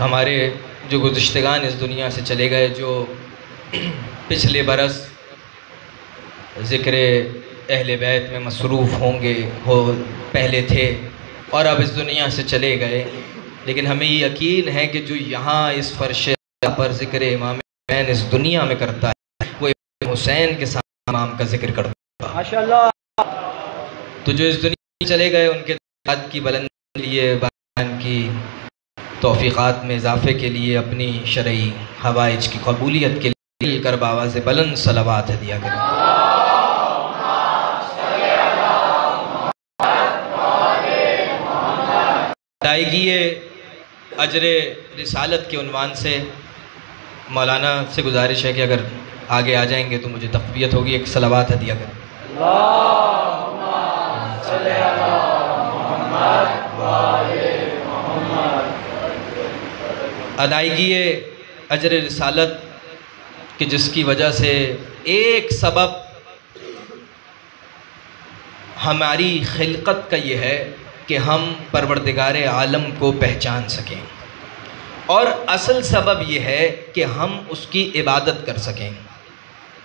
ہمارے جو گزشتگان اس دنیا سے چلے گئے، جو پچھلے برس ذکر اہل بیت میں مصروف پہلے تھے اور اب اس دنیا سے چلے گئے، لیکن ہمیں یہ یقین ہے کہ جو یہاں اس فرش پر ذکر امام حسین اس دنیا میں کرتا ہے وہ امام حسین کے ساتھ امام کا ذکر کرتا ہے ماشاءاللہ۔ تو جو اس دنیا میں چلے گئے ان کے درجات کی بلندی کے لیے، بیان کی توفیقات میں اضافے کے لیے، اپنی شرعی حوائج کی قبولیت کے لیے مل کر بآواز بلند صلوات ہدیہ کریں۔ ادائیگی اجر رسالت کے عنوان سے مولانا سے گزارش ہے کہ اگر آگے آ جائیں گے تو مجھے تقویت ہوگی، ایک صلوات ہدیہ کریں۔ اللہم صلی علی محمد وآل محمد۔ ادائیگی اجر رسالت کہ جس کی وجہ سے ایک سبب ہماری خلقت کا یہ ہے کہ ہم پروردگار عالم کو پہچان سکیں، اور اصل سبب یہ ہے کہ ہم اس کی عبادت کر سکیں۔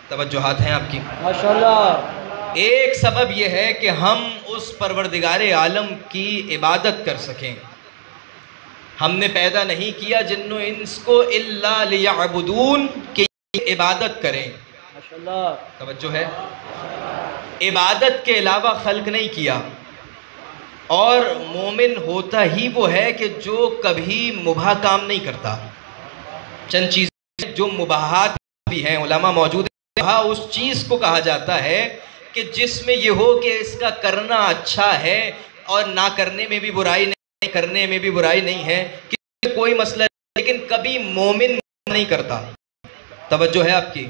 توجہات ہیں آپ کی؟ ماشاءاللہ۔ ایک سبب یہ ہے کہ ہم اس پروردگار عالم کی عبادت کر سکیں۔ ہم نے پیدا نہیں کیا جن و انس کو الا لیعبدون کہ عبادت کریں۔ ماشاءاللہ۔ توجہ ہے؟ عبادت کے علاوہ خلق نہیں کیا، اور مومن ہوتا ہی وہ ہے کہ جو کبھی مباح کام نہیں کرتا۔ چند چیزیں جو مباحات بھی ہیں، علماء موجود ہیں، مباح اس چیز کو کہا جاتا ہے کہ جس میں یہ ہو کہ اس کا کرنا اچھا ہے اور نہ کرنے میں بھی برائی نہیں، کرنے میں بھی برائی نہیں ہے، کہ کوئی مسئلہ نہیں، لیکن کبھی مومن نہیں کرتا۔ توجہ ہے آپ کی؟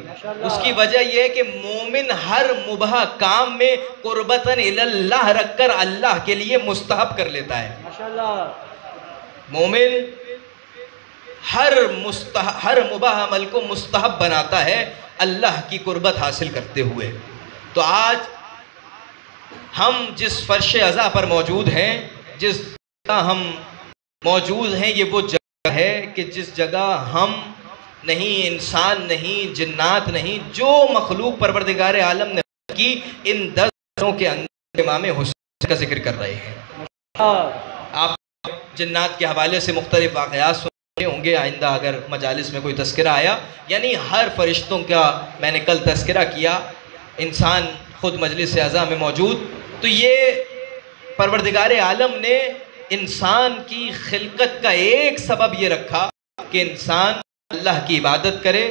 اس کی وجہ یہ ہے کہ مومن ہر مباح کام میں قربتاً اللہ رکھ کر اللہ کے لیے مستحب کر لیتا ہے۔ ماشاءاللہ۔ مومن ہر مباح عمل کو مستحب بناتا ہے اللہ کی قربت حاصل کرتے ہوئے۔ تو آج ہم جس فرش عزا پر موجود ہیں، جس جگہ ہم موجود ہیں، یہ وہ جگہ ہے کہ جس جگہ ہم نہیں، انسان نہیں، جنات نہیں، جو مخلوق پروردگار عالم نے کی، ان 10 گھروں کے اندر امام حسین کا ذکر کر رہے ہیں۔ آپ جنات کے حوالے سے مختلف واقعات سنتے ہوں گے، آئندہ اگر مجالس میں کوئی تذکرہ آیا، یعنی ہر فرشتوں کا میں نے کل تذکرہ کیا، انسان خود مجلس اعضاء میں موجود، تو یہ پروردگار عالم نے انسان کی خلقت کا ایک سبب یہ رکھا کہ انسان اللہ کی عبادت کرے،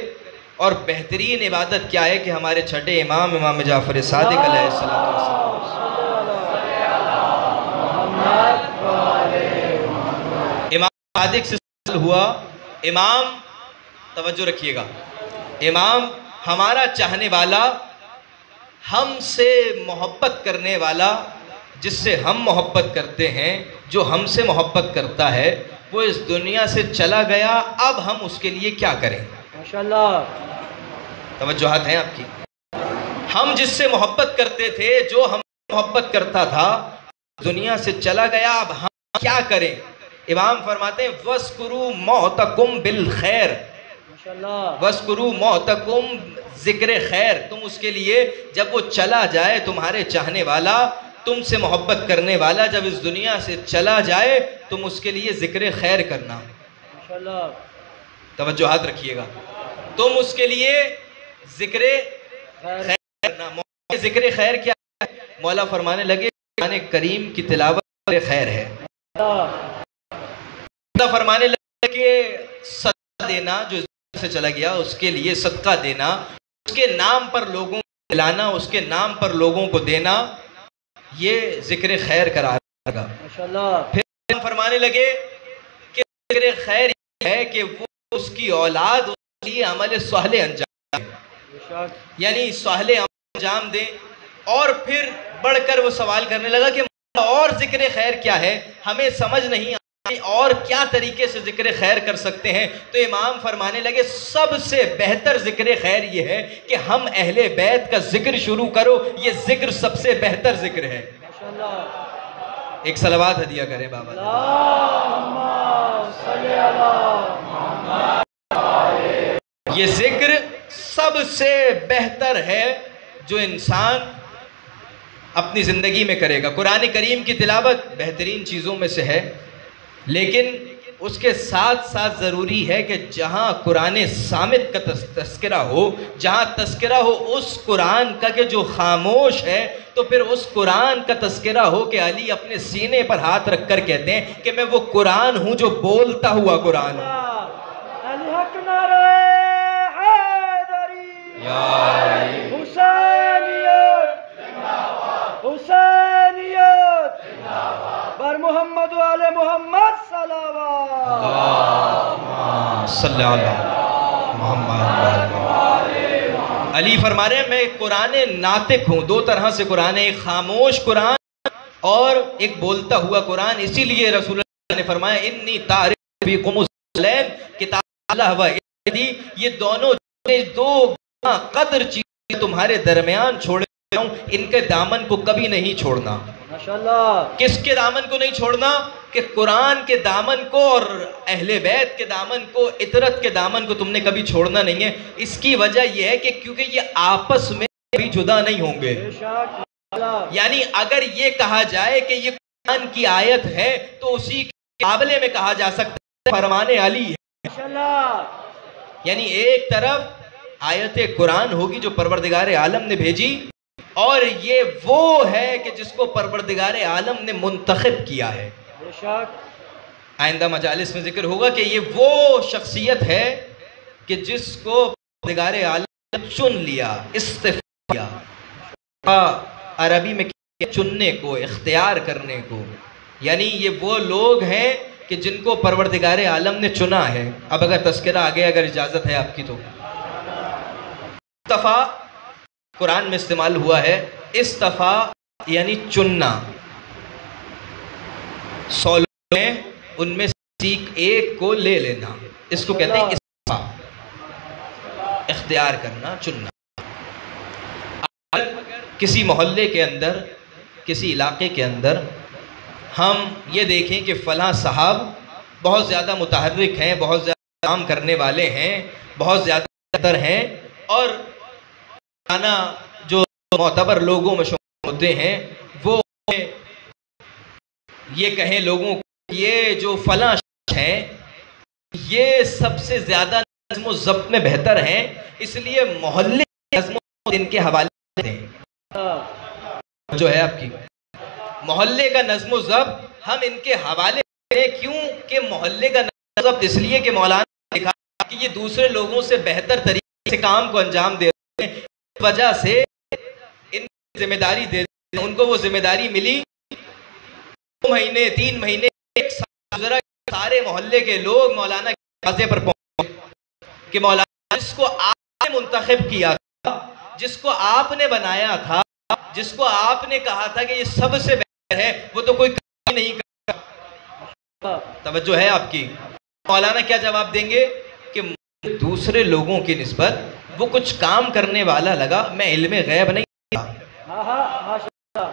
اور بہترین عبادت کیا ہے کہ ہمارے چھٹے امام جعفر صادق علیہ السلام امام صادق سے سوال ہوا، امام توجہ رکھیے گا، امام ہمارا چاہنے والا، ہم سے محبت کرنے والا، جس سے ہم محبت کرتے ہیں، جو ہم سے محبت کرتا ہے، وہ اس دنیا سے چلا گیا، اب ہم اس کے لیے کیا کریں؟ ماشاءاللہ۔ توجہات ہیں آپ کی؟ ہم جس سے محبت کرتے تھے، جو ہم محبت کرتا تھا، دنیا سے چلا گیا، اب ہم کیا کریں؟ امام فرماتے ہیں وَاذْكُرُوا مَوْتَكُمْ بِالْخَيْرِ، ماشاءاللہ۔ وَاذْكُرُوا مَوْتَكُمْ ذکر خیر، تم اس کے لیے جب وہ چلا جائے، تمہارے چاہنے والا، تم سے محبت کرنے والا جب اس دنیا سے چلا جائے، تم اس کے لیے ذکر خیر کرنا۔ ماشاءاللہ۔ توجہات رکھیے گا، تم اس کے لیے ذکر خیر کرنا۔ ذکر خیر کیا ہے؟ مولا فرمانے لگے قرآن کریم کی تلاوت خیر ہے۔ مولا فرمانے لگے کہ صدقہ دینا، جو سے چلا گیا اس کے لیے صدقہ دینا، اس کے نام پر لوگوں کو دلانا، اس کے نام پر لوگوں کو دینا، یہ ذکر خیر قرار لگا۔ پھر فرمانے لگے کہ ذکر خیر یہ ہے کہ وہ اس کی اولاد اس کے لیے عمل صالح انجام دے، یعنی صالح عمل انجام دے۔ اور پھر بڑھ کر وہ سوال کرنے لگا کہ اور ذکر خیر کیا ہے، ہمیں سمجھ نہیں اور کیا طریقے سے ذکر خیر کر سکتے ہیں؟ تو امام فرمانے لگے سب سے بہتر ذکر خیر یہ ہے کہ ہم اہل بیت کا ذکر شروع کرو، یہ ذکر سب سے بہتر ذکر ہے۔ ایک صلوات ہدیہ کریں بابا۔ اللہم صلی علی یہ ذکر سب سے بہتر ہے جو انسان اپنی زندگی میں کرے گا۔ قرآن کریم کی تلاوت بہترین چیزوں میں سے ہے، لیکن اس کے ساتھ ساتھ ضروری ہے کہ جہاں قرآن صامت کا تذکرہ ہو، جہاں تذکرہ ہو اس قرآن کا کہ جو خاموش ہے، تو پھر اس قرآن کا تذکرہ ہو کہ علی اپنے سینے پر ہاتھ رکھ کر کہتے ہیں کہ میں وہ قرآن ہوں جو بولتا ہوا قرآن ہوں۔ علی حق نعرہ حیدری، حسینیت حسینیت، بر محمد و آل محمد صلوات، اللہم صلی علی محمد۔ علی فرما رہے ہیں میں قرآن ناطق ہوں، دو طرح سے قرآن، ایک خاموش قرآن اور ایک بولتا ہوا قرآن۔ اسی لیے رسول اللہ نے فرمایا انی تارک فیکم الصلین، کتاب اللہ و اہدی، یہ دونوں دو قدر چیزیں تمہارے درمیان چھوڑے ہوں، ان کے دامن کو کبھی نہیں چھوڑنا۔ ماشاءاللہ۔ کس کے دامن کو نہیں چھوڑنا؟ کہ قرآن کے دامن کو اور اہل بیت کے دامن کو، عطرت کے دامن کو تم نے کبھی چھوڑنا نہیں ہے۔ اس کی وجہ یہ ہے کہ کیونکہ یہ آپس میں بھی جدا نہیں ہوں گے۔ یعنی اگر یہ کہا جائے کہ یہ قرآن کی آیت ہے تو اسی کے مقابلے میں کہا جا سکتا ہے فرمان علی ہے۔ یعنی ایک طرف آیت قرآن ہوگی جو پروردگار عالم نے بھیجی، اور یہ وہ ہے کہ جس کو پروردگار عالم نے منتخب کیا ہے۔ آئندہ مجالس میں ذکر ہوگا کہ یہ وہ شخصیت ہے کہ جس کو پروردگار عالم نے چن لیا، استفاء کیا۔ عربی میں چننے کو، اختیار کرنے کو، یعنی یہ وہ لوگ ہیں کہ جن کو پروردگار عالم نے چنا ہے۔ اب اگر تذکرہ آگے اگر اجازت ہے آپ کی تو استفاء قرآن میں استعمال ہوا ہے۔ استفاء یعنی چننا، 100 لوگ ہیں ان میں سے ایک کو لے لینا، اس کو کہتے ہیں استفاء، اختیار کرنا، چننا۔ اگر کسی محلے کے اندر، کسی علاقے کے اندر ہم یہ دیکھیں کہ فلاں صاحب بہت زیادہ متحرک ہیں، بہت زیادہ کام کرنے والے ہیں، بہت زیادہ قدر ہیں، اور جو معتبر لوگوں میں شامل ہوتے ہیں وہ یہ کہیں لوگوں کو یہ جو فلاں شخص ہیں یہ سب سے زیادہ نظم و ضبط میں بہتر ہیں، اس لیے محلے نظم و ضبط ان کے حوالے دیں۔ جو ہے آپ کی محلے کا نظم و ضبط ہم ان کے حوالے دیں، کیوں کہ محلے کا نظم و ضبط اس لیے کہ مولانا نے کہا کہ یہ دوسرے لوگوں سے بہتر طریقے سے کام کو انجام دے رہے ہیں، اس وجہ سے ان کو ذمہ داری دے دیں۔ ان کو وہ ذمہ داری ملی 2 مہینے 3 مہینے 1 سال گزرا، سارے محلے کے لوگ مولانا کے دروازے پر پہنچے کہ مولانا جس کو آپ نے منتخب کیا تھا، جس کو آپ نے بنایا تھا، جس کو آپ نے کہا تھا کہ یہ سب سے بہتر ہے، وہ تو کوئی کام نہیں کرتا۔ توجہ ہے آپ کی؟ مولانا کیا جواب دیں گے کہ دوسرے لوگوں کی نسبت وہ کچھ کام کرنے والا لگا، میں علم غیب نہیں رکھتا،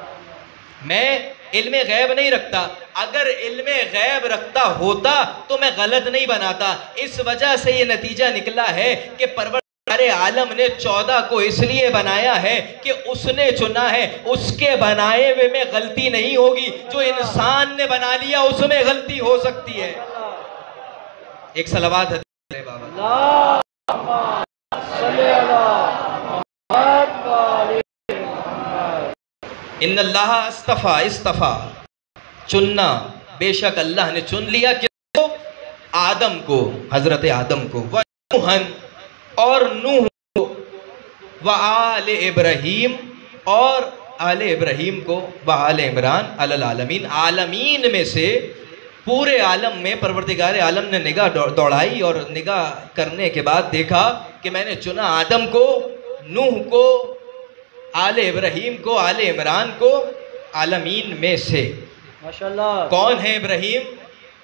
میں علم غیب نہیں رکھتا، اگر علم غیب رکھتا ہوتا تو میں غلط نہیں بناتا۔ اس وجہ سے یہ نتیجہ نکلا ہے کہ پروردگار عالم نے 14 کو اس لیے بنایا ہے کہ اس نے چنا ہے، اس کے بنائے ہوئے میں غلطی نہیں ہوگی، جو انسان نے بنا لیا اس میں غلطی ہو سکتی ہے۔ ایک صلوات حضرت بابا۔ ان اللہ استفا، استفا چننا، بے شک اللہ نے چن لیا کس کو؟ آدم کو، حضرت آدم کو، ونوحن اور نوح کو، وآل ابراہیم اور آل ابراہیم کو، وآل عمران علی العالمین، عالمین میں سے پورے عالم میں پروردگار عالم نے نگاہ دوڑائی اور نگاہ کرنے کے بعد دیکھا کہ میں نے چنا آدم کو، نوح کو، آل ابراہیم کو، آل عمران کو، عالمین میں سے۔ ماشاءاللہ۔ کون ہے ابراہیم؟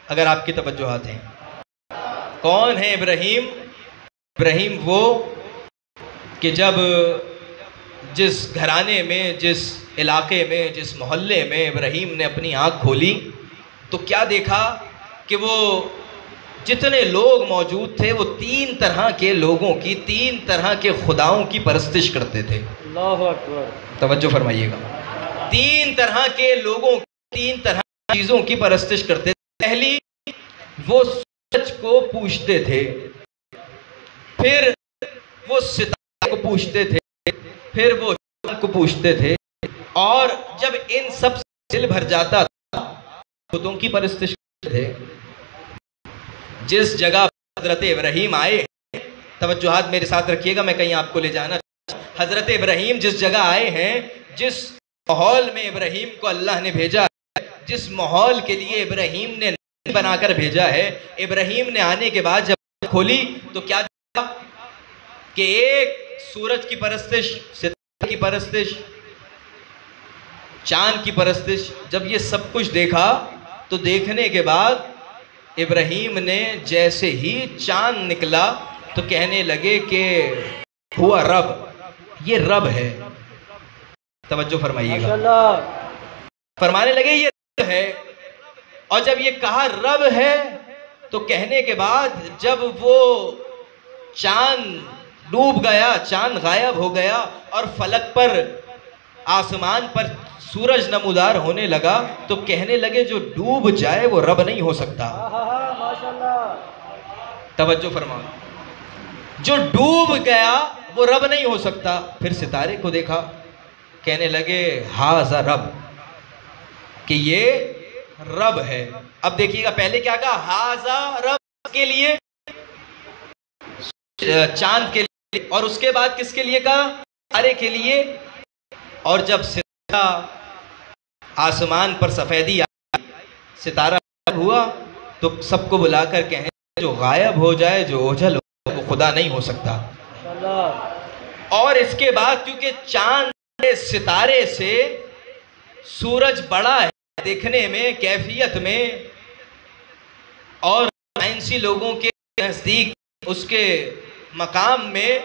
اگر آپ کی توجہات ہیں، کون ہے ابراہیم؟ ابراہیم وہ کہ جب جس گھرانے میں، جس علاقے میں، جس محلے میں ابراہیم نے اپنی آنکھ کھولی تو کیا دیکھا کہ وہ جتنے لوگ موجود تھے وہ 3 طرح کے لوگوں کی، 3 طرح کے خداؤں کی پرستش کرتے تھے۔ اللہ اکبر، توجہ فرمائیے گا، 3 طرح کے لوگوں، 3 طرح کی چیزوں کی پرستش کرتے تھے۔ پہلی، وہ سورج کو پوجتے تھے، پھر وہ ستارے کو پوجتے تھے، پھر وہ چاند کو پوجتے تھے، اور جب ان سب سے دل بھر جاتا تھا بتوں کی پرستش کرتے تھے۔ جس جگہ حضرت ابراہیم آئے ہیں، توجہات میرے ساتھ رکھیے گا، میں کہیں آپ کو لے جانا چاہتا ہوں۔ حضرت ابراہیم جس جگہ آئے ہیں، جس ماحول میں ابراہیم کو اللہ نے بھیجا ہے، جس ماحول کے لیے ابراہیم نے بنا کر بھیجا ہے، ابراہیم نے آنے کے بعد جب کھولی تو کیا دیکھا کہ ایک سورج کی پرستش، ستارے کی پرستش، چاند کی پرستش۔ جب یہ سب کچھ دیکھا تو دیکھنے کے بعد ابراہیم نے جیسے ہی چاند نکلا تو کہنے لگے کہ ہوا رب، یہ رب ہے۔ توجہ فرمائیے گا، ماشاءاللہ، فرمانے لگے یہ رب ہے۔ اور جب یہ کہا رب ہے تو کہنے کے بعد جب وہ چاند ڈوب گیا، چاند غائب ہو گیا اور فلک پر، آسمان پر سورج نمودار ہونے لگا تو کہنے لگے جو ڈوب جائے وہ رب نہیں ہو سکتا۔ ماشاءاللہ، توجہ فرما، جو ڈوب گیا وہ رب نہیں ہو سکتا۔ پھر ستارے کو دیکھا، کہنے لگے ہاذا رب، کہ یہ رب ہے۔ اب دیکھیے گا، پہلے کیا کہا؟ ہاذا رب کے لیے، چاند کے لیے، اور اس کے بعد کس کے لیے کہا؟ ستارے کے لیے۔ اور جب ستارہ آسمان پر سفیدی آئی، ستارہ ہوا تو سب کو بلا کر کہیں جو غائب ہو جائے، جو اوجھل ہو، وہ خدا نہیں ہو سکتا۔ اور اس کے بعد کیونکہ چاند کے ستارے سے سورج بڑا ہے دیکھنے میں، کیفیت میں، اور سائنسی لوگوں کے نزدیک اس کے مقام میں،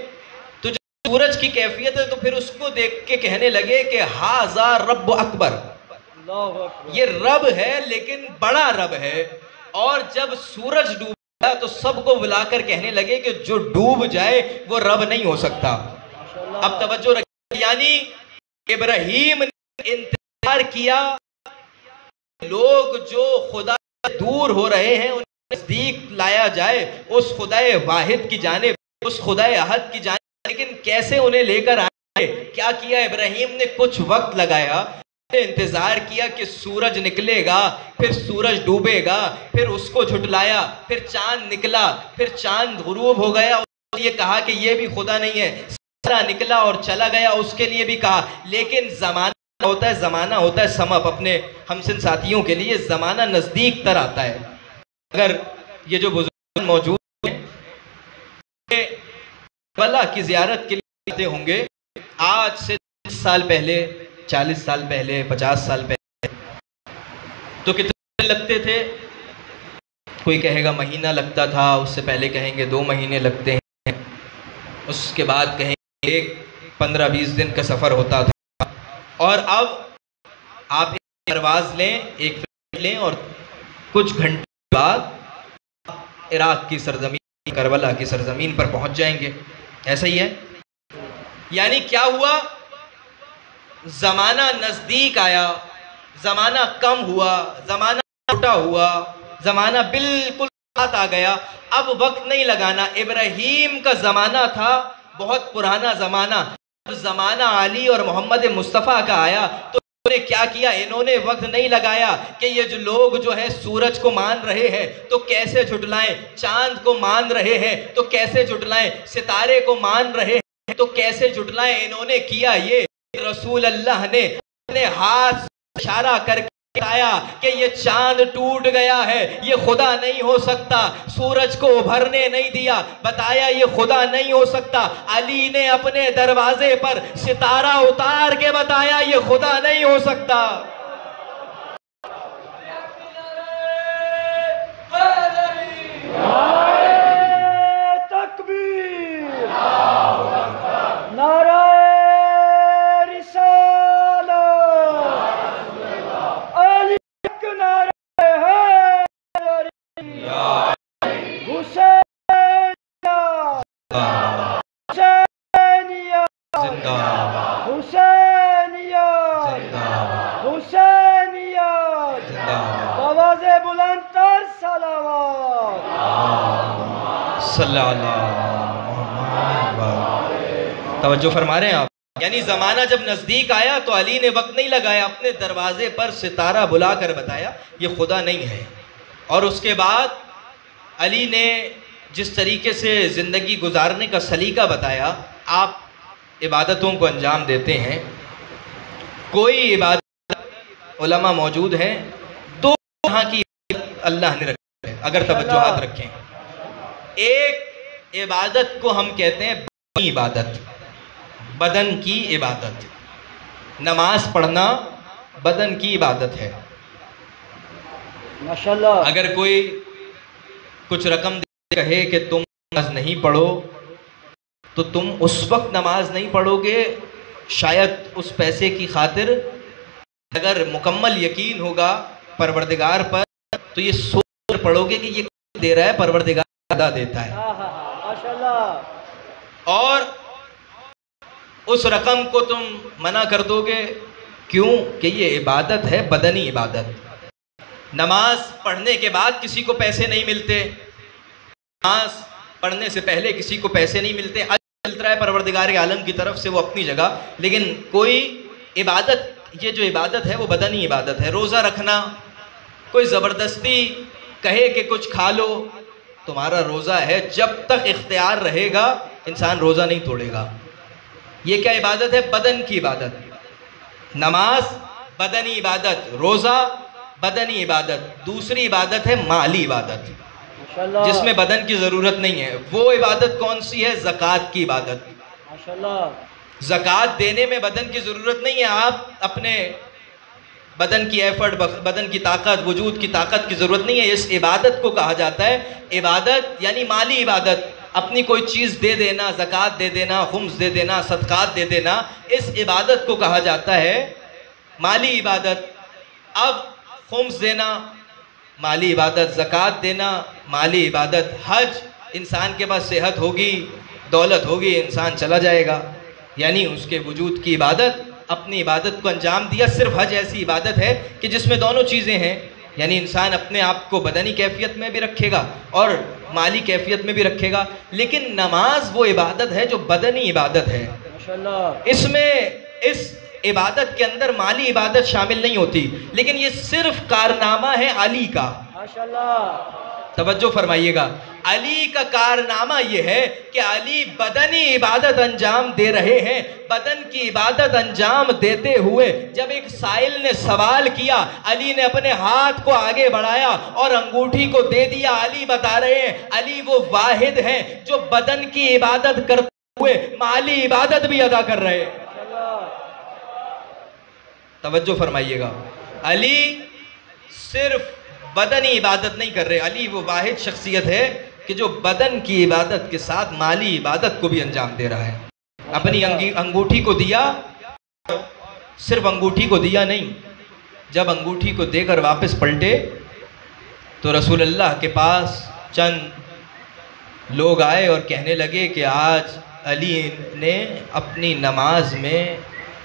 تو جو سورج کی کیفیت ہے تو پھر اس کو دیکھ کے کہنے لگے کہ ہاذا رب اکبر، یہ رب ہے لیکن بڑا رب ہے۔ اور جب سورج ڈوبا تو سب کو بلا کر کہنے لگے کہ جو ڈوب جائے وہ رب نہیں ہو سکتا۔ اب توجہ رکھیں، یعنی ابراہیم نے انتظار کیا لوگ جو خدا سے دور ہو رہے ہیں انہیں نزدیک لایا جائے اس خدا واحد کی جانب، اس خدا احد کی جانب، لیکن کیسے انہیں لے کر آئے؟ کیا کیا ابراہیم نے؟ کچھ وقت لگایا، انتظار کیا کہ سورج نکلے گا، پھر سورج ڈوبے گا، پھر اس کو جھٹلایا، پھر چاند نکلا، پھر چاند غروب ہو گیا، اور یہ کہا کہ یہ بھی خدا نہیں ہے۔ ستارہ نکلا اور چلا گیا، اس کے لیے بھی کہا۔ لیکن زمانہ ہوتا ہے، زمانہ ہوتا ہے سمپ، اپنے ہمسن ساتھیوں کے لیے زمانہ نزدیک تر آتا ہے۔ اگر یہ جو بزرگ موجود ہیں کربلا کی زیارت کے لیے آتے ہوں گے، آج سے 30 سال پہلے، 40 سال پہلے، 50 سال پہلے تو کتنے لگتے تھے؟ کوئی کہے گا مہینہ لگتا تھا، اس سے پہلے کہیں گے 2 مہینے لگتے ہیں، اس کے بعد کہیں گے 15-20 دن کا سفر ہوتا تھا۔ اور اب آپ ایک پرواز لیں، ایک فلائٹ لیں، اور کچھ گھنٹے بعد عراق کی سرزمین، کربلا کی سرزمین پر پہنچ جائیں گے۔ ایسا ہی ہے، یعنی کیا ہوا؟ زمانہ نزدیک آیا، زمانہ کم ہوا، زمانہ چھوٹا ہوا، زمانہ بالکل ساتھ آ گیا۔ اب وقت نہیں لگانا۔ ابراہیم کا زمانہ تھا بہت پرانا زمانہ، زمانہ علی اور محمد مصطفیٰ کا آیا تو انہوں نے کیا کیا؟ انہوں نے وقت نہیں لگایا کہ یہ جو لوگ جو ہیں سورج کو مان رہے ہیں تو کیسے جھٹلائیں، چاند کو مان رہے ہیں تو کیسے جھٹلائیں، ستارے کو مان رہے ہیں تو کیسے جھٹلائیں۔ انہوں نے کیا یہ، رسول اللہ نے اپنے ہاتھ اشارہ کر کے بتایا کہ یہ چاند ٹوٹ گیا ہے، یہ خدا نہیں ہو سکتا۔ سورج کو ابھرنے نہیں دیا، بتایا یہ خدا نہیں ہو سکتا۔ علی نے اپنے دروازے پر ستارہ اتار کے بتایا یہ خدا نہیں ہو سکتا۔ تکبیر، نعرہ رسالت، علی حق، نعرہ حیدری، حسینیت زندہ باد حسینیت زندہ باد حسینیت زندہ باد آواز بلند تر صلوات صلی اللہ محمد۔ توجہ فرما رہے ہیں آپ؟ یعنی زمانہ جب نزدیک آیا تو علی نے وقت نہیں لگایا، اپنے دروازے پر ستارہ بلا کر بتایا یہ خدا نہیں ہے۔ اور اس کے بعد علی نے جس طریقے سے زندگی گزارنے کا سلیقہ بتایا، آپ عبادتوں کو انجام دیتے ہیں، کوئی عبادت علماء موجود ہیں دو یہاں کی اللہ نے رکھی ہے، اگر توجہات رکھیں۔ ایک عبادت کو ہم کہتے ہیں بدنی عبادت، بدن کی عبادت۔ نماز پڑھنا بدن کی عبادت ہے۔ ماشاءاللہ اگر کوئی کچھ رقم دے کہے کہ تم نماز نہیں پڑھو تو تم اس وقت نماز نہیں پڑھو گے، شاید اس پیسے کی خاطر۔ اگر مکمل یقین ہوگا پروردگار پر تو یہ سوچ کر پڑھو گے کہ یہ دے رہا ہے، پروردگار ادا دیتا ہے۔ ماشاءاللہ اور اس رقم کو تم منع کر دو گے، کیوں کہ یہ عبادت ہے، بدنی عبادت۔ نماز پڑھنے کے بعد کسی کو پیسے نہیں ملتے، نماز پڑھنے سے پہلے کسی کو پیسے نہیں ملتے، اجر ملتا ہے پروردگار عالم کی طرف سے، وہ اپنی جگہ۔ لیکن کوئی عبادت، یہ جو عبادت ہے وہ بدنی عبادت ہے۔ روزہ رکھنا، کوئی زبردستی کہے کہ کچھ کھا لو، تمہارا روزہ ہے، جب تک اختیار رہے گا انسان روزہ نہیں توڑے گا۔ یہ کیا عبادت ہے؟ بدن کی عبادت۔ نماز بدنی عبادت، روزہ بدنی عبادت۔ دوسری عبادت ہے مالی عبادت، ماشاءاللہ جس میں بدن کی ضرورت نہیں ہے۔ وہ عبادت کون سی ہے؟ زکوٰۃ کی عبادت۔ ماشاءاللہ زکوٰۃ دینے میں بدن کی ضرورت نہیں ہے، آپ اپنے بدن کی ایفرٹ، بدن کی طاقت، وجود کی طاقت کی ضرورت نہیں ہے۔ اس عبادت کو کہا جاتا ہے عبادت، یعنی مالی عبادت۔ اپنی کوئی چیز دے دینا، زکوٰۃ دے دینا، خمس دے دینا، صدقات دے دینا، اس عبادت کو کہا جاتا ہے مالی عبادت۔ اب خمس دینا مالی عبادت، زکوٰۃ دینا مالی عبادت۔ حج، انسان کے پاس صحت ہوگی، دولت ہوگی، انسان چلا جائے گا، یعنی اس کے وجود کی عبادت، اپنی عبادت کو انجام دیا۔ صرف حج ایسی عبادت ہے کہ جس میں دونوں چیزیں ہیں، یعنی انسان اپنے آپ کو بدنی کیفیت میں بھی رکھے گا اور مالی کیفیت میں بھی رکھے گا۔ لیکن نماز وہ عبادت ہے جو بدنی عبادت ہے، ماشاءاللہ اس میں اس عبادت کے اندر مالی عبادت شامل نہیں ہوتی، لیکن یہ صرف کارنامہ ہے علی کا۔ ماشاءاللہ توجہ فرمائیے گا، علی کا کارنامہ یہ ہے کہ علی بدنی عبادت انجام دے رہے ہیں۔ بدن کی عبادت انجام دیتے ہوئے جب ایک سائل نے سوال کیا، علی نے اپنے ہاتھ کو آگے بڑھایا اور انگوٹھی کو دے دیا۔ علی بتا رہے ہیں علی وہ واحد ہیں جو بدن کی عبادت کرتے ہوئے مالی عبادت بھی ادا کر رہے ہیں۔ توجہ فرمائیے گا، علی صرف بدنی عبادت نہیں کر رہے، علی وہ واحد شخصیت ہے کہ جو بدن کی عبادت کے ساتھ مالی عبادت کو بھی انجام دے رہا ہے۔ اپنی انگوٹھی کو دیا، صرف انگوٹھی کو دیا نہیں، جب انگوٹھی کو دے کر واپس پلٹے تو رسول اللہ کے پاس چند لوگ آئے اور کہنے لگے کہ آج علی نے اپنی نماز میں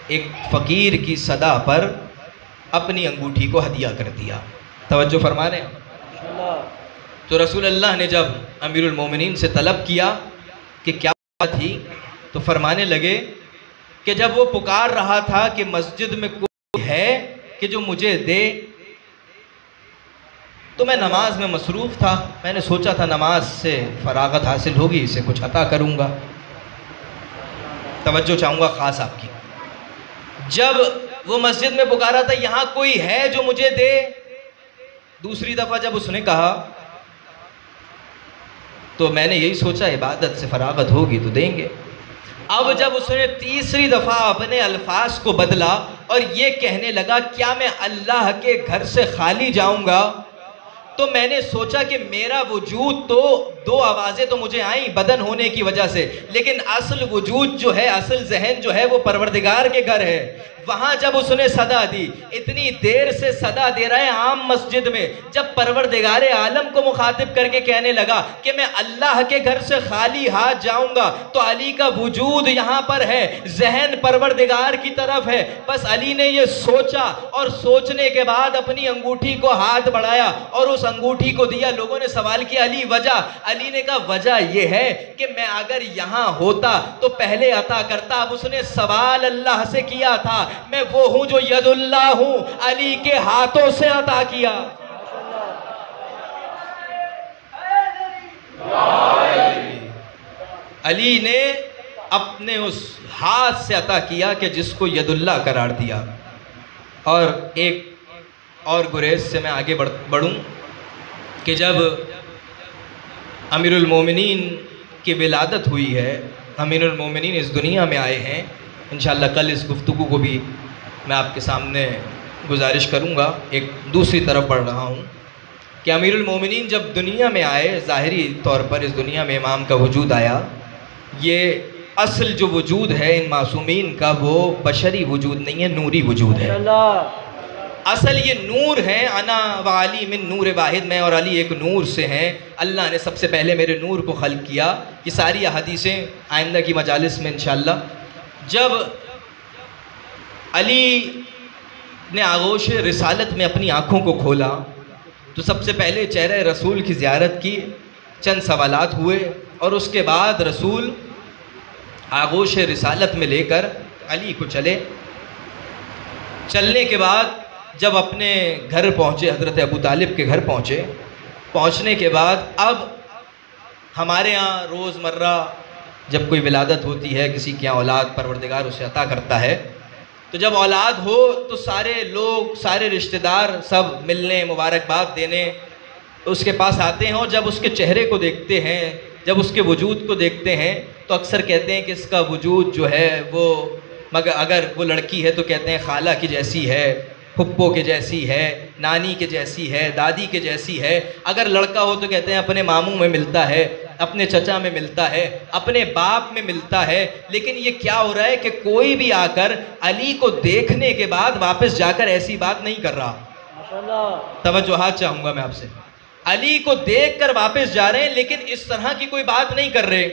ایک فقیر کی صدا پر اپنی انگوٹھی کو ہدیہ کر دیا۔ توجہ فرما رہے ہیں؟ تو رسول اللہ نے جب امیر المومنین سے طلب کیا کہ کیا بات تھی تو فرمانے لگے کہ جب وہ پکار رہا تھا کہ مسجد میں کوئی ہے کہ جو مجھے دے، تو میں نماز میں مصروف تھا، میں نے سوچا تھا نماز سے فراغت حاصل ہوگی، اسے کچھ عطا کروں گا۔ توجہ چاہوں گا خاص آپ کی، جب وہ مسجد میں پکارا تھا یہاں کوئی ہے جو مجھے دے، دوسری دفعہ جب اس نے کہا تو میں نے یہی سوچا عبادت سے فراغت ہوگی تو دیں گے۔ اب جب اس نے تیسری دفعہ اپنے الفاظ کو بدلا اور یہ کہنے لگا کیا میں اللہ کے گھر سے خالی جاؤں گا، تو میں نے سوچا کہ میرا وجود تو دو آوازیں تو مجھے آئیں بدن ہونے کی وجہ سے، لیکن اصل وجود جو ہے، اصل ذہن جو ہے وہ پروردگار کے گھر ہے، وہاں جب اس نے صدا دی، اتنی دیر سے صدا دے رہا ہے عام مسجد میں، جب پروردگار عالم کو مخاطب کر کے کہنے لگا کہ میں اللہ کے گھر سے خالی ہاتھ جاؤں گا، تو علی کا وجود یہاں پر ہے، ذہن پروردگار کی طرف ہے، بس علی نے یہ سوچا اور سوچنے کے بعد اپنی انگوٹھی کو ہاتھ بڑھایا اور اس انگوٹھی کو دیا۔ لوگوں نے سوال کیا علی وجہ؟ علی نے کہا وجہ یہ ہے کہ میں اگر یہاں ہوتا تو پہلے عطا کرتا۔ اب اس نے سوال اللہ سے کیا تھا، میں وہ ہوں جو ید اللہ ہوں، علی کے ہاتھوں سے عطا کیا۔ علی نے اپنے اس ہاتھ سے عطا کیا کہ جس کو ید اللہ قرار دیا۔ اور ایک اور گریز سے میں آگے بڑھوں کہ جب امیر المومنین کی ولادت ہوئی ہے، امیر المومنین اس دنیا میں آئے ہیں، انشاءاللہ کل اس گفتگو کو بھی میں آپ کے سامنے گزارش کروں گا۔ ایک دوسری طرف پڑھ رہا ہوں کہ امیر المومنین جب دنیا میں آئے، ظاہری طور پر اس دنیا میں امام کا وجود آیا، یہ اصل جو وجود ہے ان معصومین کا وہ بشری وجود نہیں ہے، نوری وجود ہے۔ اصل یہ نور ہے، انا و علی من نور واحد، میں اور علی ایک نور سے ہیں، اللہ نے سب سے پہلے میرے نور کو خلق کیا۔ یہ ساری احادیثیں آئندہ کی مجالس میں انشاءاللہ۔ جب علی نے آغوش رسالت میں اپنی آنکھوں کو کھولا تو سب سے پہلے چہرہ رسول کی زیارت کی، چند سوالات ہوئے، اور اس کے بعد رسول آغوش رسالت میں لے کر علی کو چلنے کے بعد جب اپنے گھر پہنچے، حضرت ابو طالب کے گھر پہنچنے کے بعد اب ہمارے ہاں روز مرہ جب کوئی ولادت ہوتی ہے، کسی کے یہاں اولاد پروردگار اسے عطا کرتا ہے، تو جب اولاد ہو تو سارے لوگ، سارے رشتہ دار سب ملنے، مبارکباد دینے اس کے پاس آتے ہیں، اور جب اس کے چہرے کو دیکھتے ہیں، جب اس کے وجود کو دیکھتے ہیں تو اکثر کہتے ہیں کہ اس کا وجود جو ہے وہ، مگر اگر وہ لڑکی ہے تو کہتے ہیں خالہ کی جیسی ہے، پھپھو کے جیسی ہے، نانی کے جیسی ہے، دادی کے جیسی ہے، اگر لڑکا ہو تو کہتے ہیں اپنے ماموں میں ملتا ہے، اپنے چچا میں ملتا ہے، اپنے باپ میں ملتا ہے۔ لیکن یہ کیا ہو رہا ہے کہ کوئی بھی آ کر علی کو دیکھنے کے بعد واپس جا کر ایسی بات نہیں کر رہا۔ توجہات چاہوں گا میں آپ سے، علی کو دیکھ کر واپس جا رہے ہیں لیکن اس طرح کی کوئی بات نہیں کر رہے۔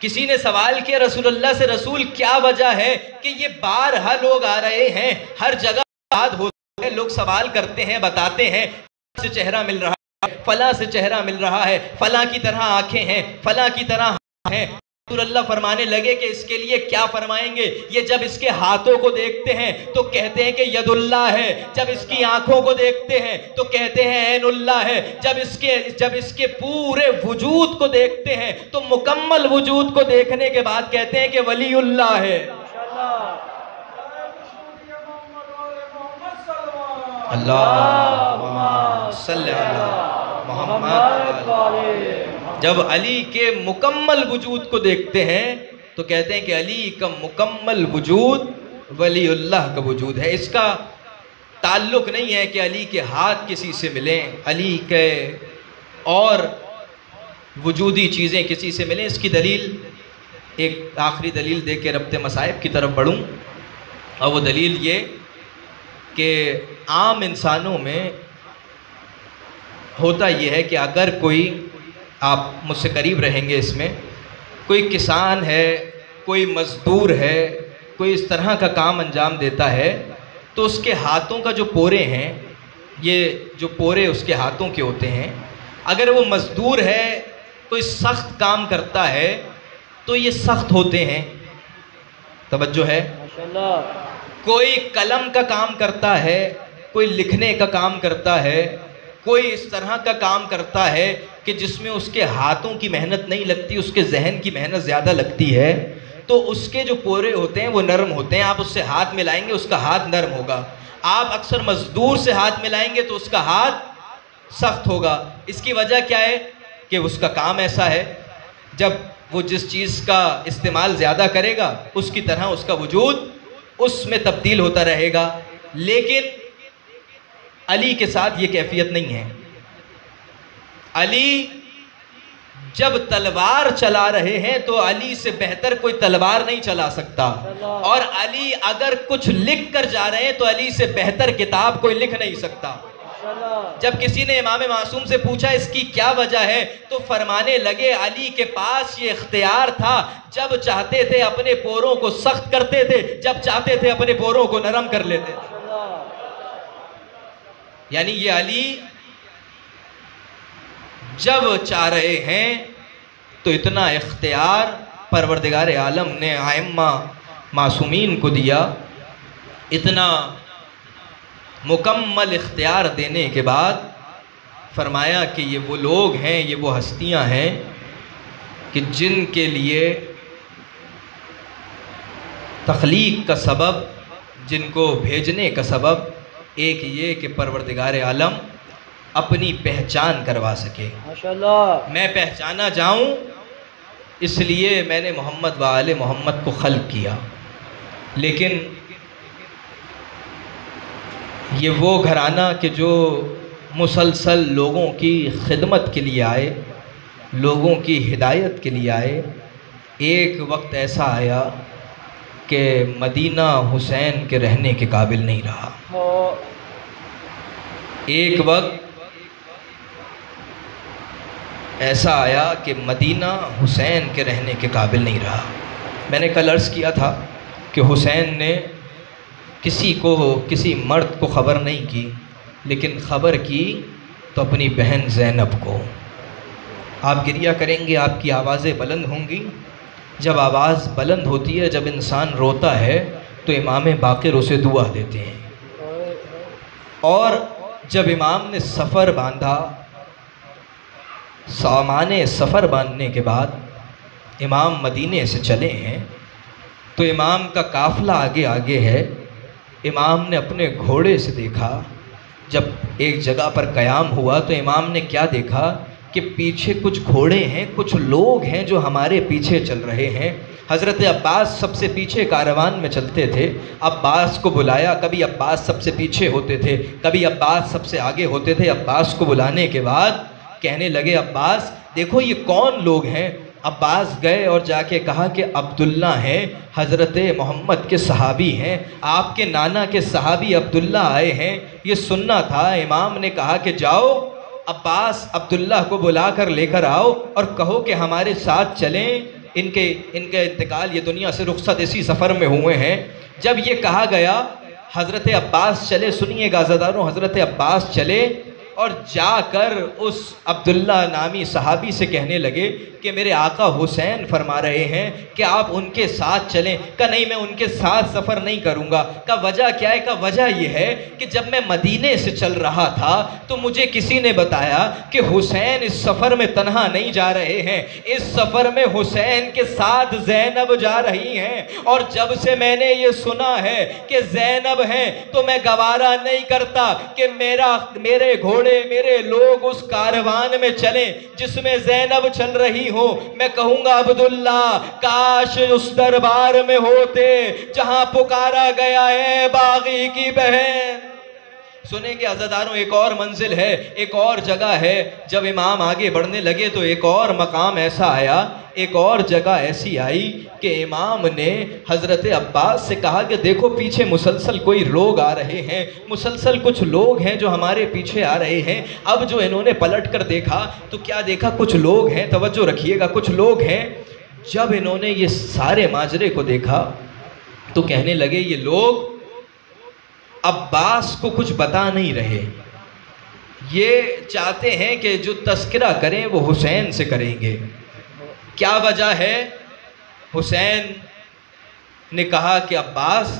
کسی نے سوال کیا رسول اللہ سے، رسول کیا وجہ ہے کہ یہ بارہا لوگ آ رہے ہیں، ہر جگہ بات ہوتی ہے، لوگ سوال کرتے ہیں، بتاتے ہیں فلاں سے چہرہ مل رہا ہے، فلاں سے چہرہ مل رہا ہے، فلاں کی طرح آنکھیں ہیں، فلاں کی طرح ہاتھ ہیں۔ رسول اللہ فرمانے لگے کہ اس کے لیے کیا فرمائیں گے؟ یہ جب اس کے ہاتھوں کو دیکھتے ہیں تو کہتے ہیں کہ ید اللہ ہے، جب اس کی آنکھوں کو دیکھتے ہیں تو کہتے ہیں عین اللہ ہے، جب اس کے پورے وجود کو دیکھتے ہیں تو مکمل وجود کو دیکھنے کے بعد کہتے ہیں کہ ولی اللہ ہے۔ اللہم صلی علی محمد۔ جب علی کے مکمل وجود کو دیکھتے ہیں تو کہتے ہیں کہ علی کا مکمل وجود ولی اللہ کا وجود ہے۔ اس کا تعلق نہیں ہے کہ علی کے ہاتھ کسی سے ملیں، علی کے اور وجودی چیزیں کسی سے ملیں۔ اس کی دلیل، ایک آخری دلیل دے کے ربط مصائب کی طرف بڑھوں، اور وہ دلیل یہ کہ عام انسانوں میں ہوتا یہ ہے کہ اگر کوئی، آپ مجھ سے قریب رہیں گے اس میں، کوئی کسان ہے، کوئی مزدور ہے، کوئی اس طرح کا کام انجام دیتا ہے تو اس کے ہاتھوں کا جو پورے ہیں، یہ جو پورے اس کے ہاتھوں کے ہوتے ہیں، اگر وہ مزدور ہے، کوئی سخت کام کرتا ہے تو یہ سخت ہوتے ہیں۔ توجہ ہے؟ کوئی قلم کا کام کرتا ہے، کوئی لکھنے کا کام کرتا ہے، کوئی اس طرح کا کام کرتا ہے کہ جس میں اس کے ہاتھوں کی محنت نہیں لگتی، اس کے ذہن کی محنت زیادہ لگتی ہے، تو اس کے جو پورے ہوتے ہیں وہ نرم ہوتے ہیں۔ آپ اس سے ہاتھ ملائیں گے اس کا ہاتھ نرم ہوگا، آپ اکثر مزدور سے ہاتھ ملائیں گے تو اس کا ہاتھ سخت ہوگا۔ اس کی وجہ کیا ہے کہ اس کا کام ایسا ہے، جب وہ جس چیز کا استعمال زیادہ کرے گا اس کی طرح اس کا وجود اس میں تبدیل ہوتا رہے گا۔ لیکن علی کے ساتھ یہ کیفیت نہیں ہے۔ علی جب تلوار چلا رہے ہیں تو علی سے بہتر کوئی تلوار نہیں چلا سکتا، اور علی اگر کچھ لکھ کر جا رہے ہیں تو علی سے بہتر کتاب کوئی لکھ نہیں سکتا۔ جب کسی نے امام معصوم سے پوچھا اس کی کیا وجہ ہے تو فرمانے لگے علی کے پاس یہ اختیار تھا، جب چاہتے تھے اپنے پوروں کو سخت کرتے تھے، جب چاہتے تھے اپنے پوروں کو نرم کر لیتے تھے۔ یعنی یہ علی جب چاہ رہے ہیں تو اتنا اختیار پروردگار عالم نے ائمہ معصومین کو دیا، اتنا مکمل اختیار دینے کے بعد فرمایا کہ یہ وہ لوگ ہیں، یہ وہ ہستیاں ہیں کہ جن کے لیے تخلیق کا سبب، جن کو بھیجنے کا سبب ایک یہ کہ پروردگار عالم اپنی پہچان کروا سکے۔ ماشاءاللہ، میں پہچانا جاؤں اس لیے میں نے محمد و آل محمد کو خلق کیا۔ لیکن یہ وہ گھرانہ کہ جو مسلسل لوگوں کی خدمت کے لیے آئے، لوگوں کی ہدایت کے لیے آئے، ایک وقت ایسا آیا کہ مدینہ حسین کے رہنے کے قابل نہیں رہا۔ ایک وقت ایسا آیا کہ مدینہ حسین کے رہنے کے قابل نہیں رہا۔ میں نے کل عرض کیا تھا کہ حسین نے کسی مرد کو خبر نہیں کی، لیکن خبر کی تو اپنی بہن زینب کو۔ آپ گریہ کریں گے، آپ کی آوازیں بلند ہوں گی۔ جب آواز بلند ہوتی ہے، جب انسان روتا ہے تو امام باقر اسے دعا دیتے ہیں۔ اور جب امام نے سفر باندھا، سامان سفر باندھنے کے بعد امام مدینے سے چلے ہیں تو امام کا قافلہ آگے آگے ہے۔ امام نے اپنے گھوڑے سے دیکھا، جب ایک جگہ پر قیام ہوا تو امام نے کیا دیکھا کہ پیچھے کچھ گھوڑے ہیں، کچھ لوگ ہیں جو ہمارے پیچھے چل رہے ہیں۔ حضرت عباس سب سے پیچھے کاروان میں چلتے تھے۔ عباس کو بلایا، کبھی عباس سب سے پیچھے ہوتے تھے، کبھی عباس سب سے آگے ہوتے تھے۔ عباس کو بلانے کے بعد کہنے لگے عباس دیکھو یہ کون لوگ ہیں؟ عباس گئے اور جا کے کہا کہ عبداللہ ہیں، حضرت محمد کے صحابی ہیں، آپ کے نانا کے صحابی عبداللہ آئے ہیں، یہ سننا تھا۔ امام نے کہا کہ جاؤ عباس عبداللہ کو بلا کر لے کر آؤ اور کہو کہ ہمارے ساتھ چلیں، ان کے انتقال، یہ دنیا سے رخصت اسی سفر میں ہوئے ہیں۔ جب یہ کہا گیا حضرت عباس چلے، سنیے گا عزیزانو، حضرت عباس چلے اور جا کر اس عبداللہ نامی صحابی سے کہنے لگے کہ میرے آقا حسین فرما رہے ہیں کہ آپ ان کے ساتھ چلیں۔ کہا نہیں میں ان کے ساتھ سفر نہیں کروں گا۔ کہا وجہ کیا ہے؟ کہا وجہ یہ ہے کہ جب میں مدینے سے چل رہا تھا تو مجھے کسی نے بتایا کہ حسین اس سفر میں تنہا نہیں جا رہے ہیں، اس سفر میں حسین کے ساتھ زینب جا رہی ہیں، اور جب سے میں نے یہ سنا ہے کہ زینب ہیں تو میں گوارا نہیں کرتا کہ میرے گھوڑے، میرے لوگ اس کاروان میں چلیں جس میں زینب چل رہی ہو۔ میں کہوں گا عبداللہ کاش اس دربار میں ہوتے جہاں پکارا گیا ہے باغی کی بہن۔ سنیں گے عزیزانو، ایک اور منزل ہے، ایک اور جگہ ہے۔ جب امام آگے بڑھنے لگے تو ایک اور مقام ایسا آیا، ایک اور جگہ ایسی آئی کہ امام نے حضرت عباس سے کہا کہ دیکھو پیچھے مسلسل کوئی لوگ آ رہے ہیں، مسلسل کچھ لوگ ہیں جو ہمارے پیچھے آ رہے ہیں۔ اب جو انہوں نے پلٹ کر دیکھا تو کیا دیکھا؟ کچھ لوگ ہیں، توجہ رکھیے گا، کچھ لوگ ہیں۔ جب انہوں نے یہ سارے ماجرے کو دیکھا تو کہنے لگے یہ لوگ عباس کو کچھ بتا نہیں رہے، یہ چاہتے ہیں کہ جو تذکرہ کریں وہ حسین سے کریں گے۔ کیا وجہ ہے؟ حسین نے کہا کہ عباس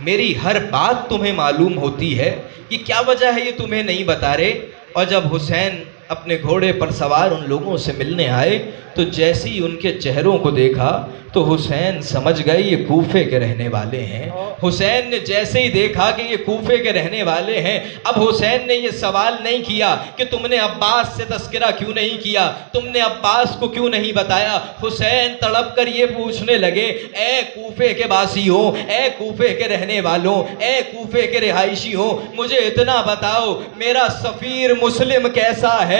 میری ہر بات تمہیں معلوم ہوتی ہے، یہ کیا وجہ ہے یہ تمہیں نہیں بتا رہے؟ اور جب حسین اپنے گھوڑے پر سوار ان لوگوں سے ملنے آئے تو جیسے ہی ان کے چہروں کو دیکھا تو حسین سمجھ گئے یہ کوفے کے رہنے والے ہیں۔ حسین نے جیسے ہی دیکھا کہ یہ کوفے کے رہنے والے ہیں، اب حسین نے یہ سوال نہیں کیا کہ تم نے عباس سے تذکرہ کیوں نہیں کیا، تم نے عباس کو کیوں نہیں بتایا۔ حسین تڑپ کر یہ پوچھنے لگے اے کوفے کے باسیوں، اے کوفے کے رہنے والوں، اے کوفے کے رہائشی ہو، مجھے اتنا بتاؤ میرا سفیر مسلم کیسا ہے؟